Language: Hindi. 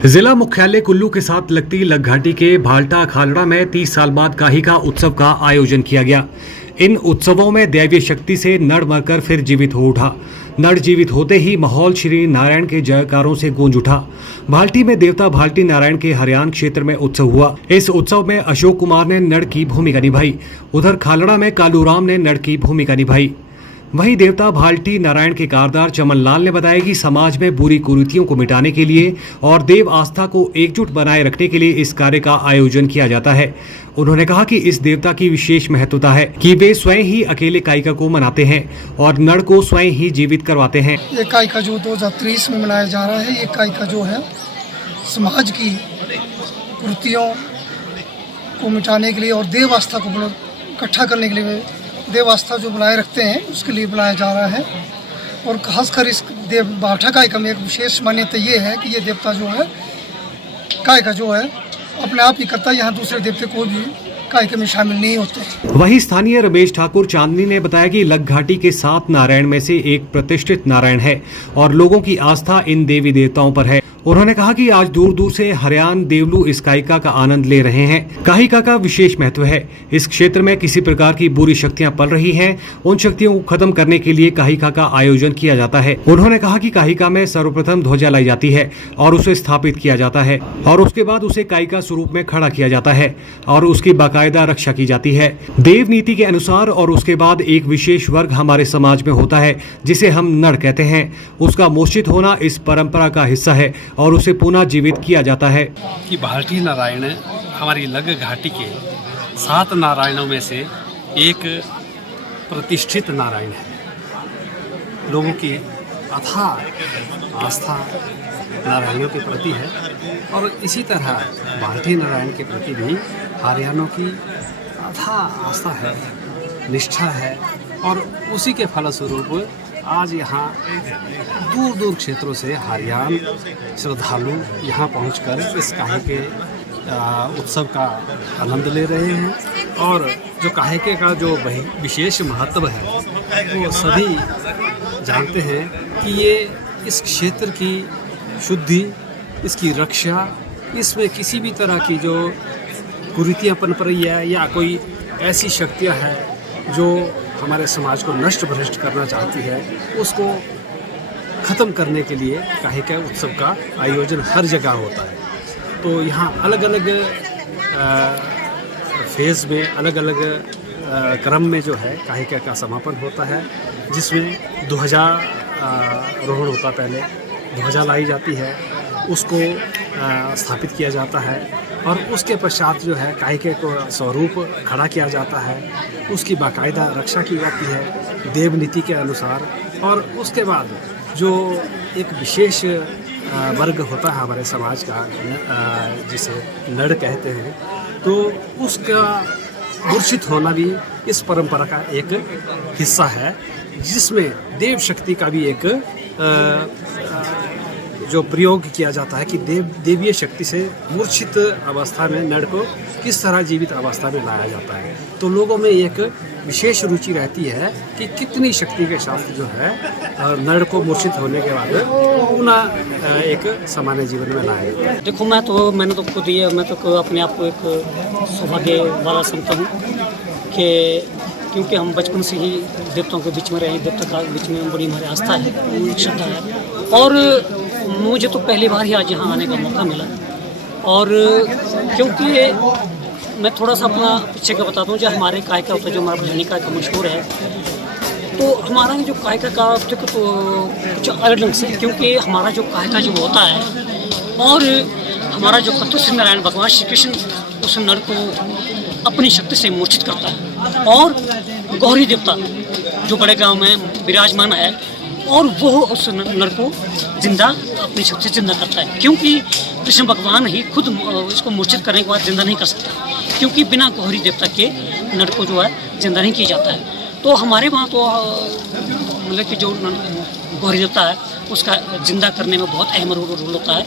जिला मुख्यालय कुल्लू के साथ लगती लग घाटी के भाल्टा खालड़ा में 30 साल बाद काहिका उत्सव का आयोजन किया गया। इन उत्सवों में दैवीय शक्ति से नर मरकर फिर जीवित हो उठा। नर जीवित होते ही माहौल श्री नारायण के जयकारों से गूंज उठा। भाल्टी में देवता भाल्टी नारायण के हरियाण क्षेत्र में उत्सव हुआ। इस उत्सव में अशोक कुमार ने नर की भूमिका निभाई। उधर खालड़ा में कालूराम ने नर की भूमिका निभाई। वहीं देवता भाल्टी नारायण के कारदार चमन लाल ने बताया कि समाज में बुरी कुरीतियों को मिटाने के लिए और देव आस्था को एकजुट बनाए रखने के लिए इस कार्य का आयोजन किया जाता है। उन्होंने कहा कि इस देवता की विशेष महत्वता है कि वे स्वयं ही अकेले काइका को मनाते हैं और नर को स्वयं ही जीवित करवाते हैं। ये काइका जो 2023 में मनाया जा रहा है, ये काइका जो है समाज की कुरीतियों को मिटाने के लिए और देव आस्था को इकट्ठा करने के लिए, देव आस्था जो बनाए रखते हैं उसके लिए बनाया जा रहा है। और खासकर इस देव भाल्टा काइका में एक विशेष मान्यता ये है कि ये देवता जो है काइका जो है अपने आप ही करता है, यहाँ दूसरे देवते कोई भी काइका में शामिल नहीं होते। वहीं स्थानीय रमेश ठाकुर चांदनी ने बताया कि लग घाटी के 7 नारायण में से एक प्रतिष्ठित नारायण है और लोगों की आस्था इन देवी देवताओं पर है। उन्होंने कहा कि आज दूर दूर से हरियाण देवलू इस काइका का आनंद ले रहे हैं। काइका का विशेष महत्व है। इस क्षेत्र में किसी प्रकार की बुरी शक्तियां पल रही हैं, उन शक्तियों को खत्म करने के लिए काइका का आयोजन किया जाता है। उन्होंने कहा कि काइका में सर्वप्रथम ध्वजा लाई जाती है और उसे स्थापित किया जाता है और उसके बाद उसे काइका स्वरूप में खड़ा किया जाता है और उसकी बाकायदा रक्षा की जाती है देव नीति के अनुसार। और उसके बाद एक विशेष वर्ग हमारे समाज में होता है जिसे हम नर कहते हैं। उसका मूर्छित होना इस परंपरा का हिस्सा है और उसे पुनः जीवित किया जाता है। कि भाल्टी नारायण हमारी लग घाटी के 7 नारायणों में से एक प्रतिष्ठित नारायण है। लोगों की अथाह आस्था नारायणों के प्रति है और इसी तरह भाल्टी नारायण के प्रति भी हरियाणों की अथाह आस्था है, निष्ठा है। और उसी के फलस्वरूप आज यहाँ दूर दूर क्षेत्रों से हरियाण श्रद्धालु यहाँ पहुँचकर इस काहिके उत्सव का आनंद ले रहे हैं। और जो काहिके का जो विशेष महत्व है वो सभी जानते हैं कि ये इस क्षेत्र की शुद्धि, इसकी रक्षा, इसमें किसी भी तरह की जो कुरीतियाँ पनप रही है या कोई ऐसी शक्तियाँ हैं जो हमारे समाज को नष्ट भ्रष्ट करना चाहती है, उसको ख़त्म करने के लिए काहिका उत्सव का आयोजन हर जगह होता है। तो यहाँ अलग अलग फेज़ में, अलग अलग क्रम में जो है काहिका का समापन होता है, जिसमें ध्वजारोहण होता, पहले ध्वजा लाई जाती है, उसको स्थापित किया जाता है और उसके पश्चात जो है काहिके को स्वरूप खड़ा किया जाता है, उसकी बाकायदा रक्षा की जाती है देव नीति के अनुसार। और उसके बाद जो एक विशेष वर्ग होता है हमारे समाज का, जिसे नर कहते हैं, तो उसका मूर्छित होना भी इस परंपरा का एक हिस्सा है, जिसमें देव शक्ति का भी एक जो प्रयोग किया जाता है कि देवीय शक्ति से मूर्छित अवस्था में नर को किस तरह जीवित अवस्था में लाया जाता है। तो लोगों में एक विशेष रुचि रहती है कि कितनी शक्ति के साथ जो है नर को मूर्छित होने के बाद पुनः एक सामान्य जीवन में लाया जाता है। देखो मैंने तो खुद ये मैं तो अपने आप को एक सौभाग्य वाला समझता हूँ कि क्योंकि हम बचपन से ही देवताओं के बीच में रहे, देवता का बीच में बड़ी हमारी आस्था है, श्रद्धा है। और मुझे तो पहली बार ही आज यहाँ आने का मौका मिला। और क्योंकि मैं थोड़ा सा अपना पीछे का बताता हूँ, जो हमारे काइका होता है, जो हमारा भजनी काइका मशहूर है, तो हमारा जो काइका का तो कुछ अलग ढंग से, क्योंकि हमारा जो काइका जो होता है और हमारा जो कत्तुश्री नारायण भगवान श्री कृष्ण उस नर को अपनी शक्ति से मूर्छित करता है और गौरी देवता जो बड़े गांव में विराजमान है और वो उस नर को जिंदा अपनी शक्ति से जिंदा करता है, क्योंकि कृष्ण भगवान ही खुद इसको मूर्छित करने के बाद जिंदा नहीं कर सकता, क्योंकि बिना गौरी देवता के नर को जो है जिंदा नहीं किया जाता है। तो हमारे वहाँ तो मतलब कि जो गौरी देवता है उसका जिंदा करने में बहुत अहम रोल होता है।